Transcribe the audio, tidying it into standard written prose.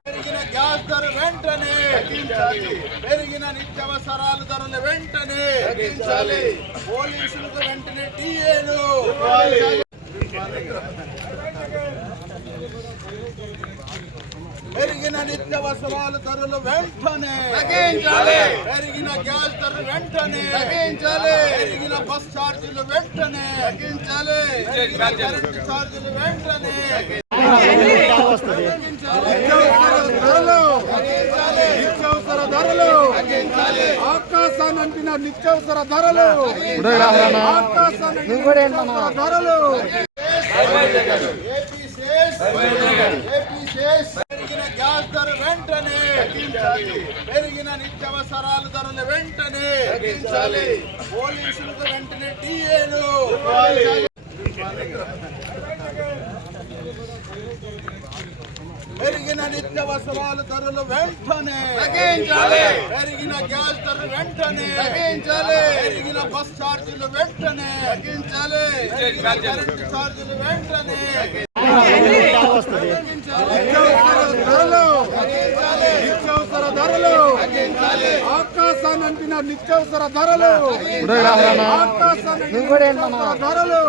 పెరిగిన గ్యాస్ ధర వెంటనే పెరిగిన నిత్యావసరాల ధరలు వెంటనే పోలీసులకు వెంటనే టీఏలు పెరిగిన నిత్యావసరాల ధరలు వెంటనే పెరిగిన గ్యాస్ ధరలు వెంటనే పెరిగిన బస్ ఛార్జీలు వెంటనే కరెంటు ఛార్జీలు వెంటనే నిత్యావసర ధరలు ఆకాశాన్ని అంటిన నిత్యావసర ధరలు ఆకాశాన్ని ధరలు పెరిగిన గ్యాస్ ధర వెంటనే పెరిగిన నిత్యావసరాల ధరలు వెంటనే పోలీసులకు వెంటనే టీఏలు పెరిగిన నిత్యావసరాల ధరలు వెంటనే పెరిగిన గ్యాస్ ధరలు వెంటనే పెరిగిన బస్ ఛార్జీలు వెంటనే కరెంటు ఛార్జీలు వెంటనే నిత్యావసర ధరలు ఆకాశాన్ని అంటిన నిత్యావసర ధరలు ఆకాశాన్ని ధరలు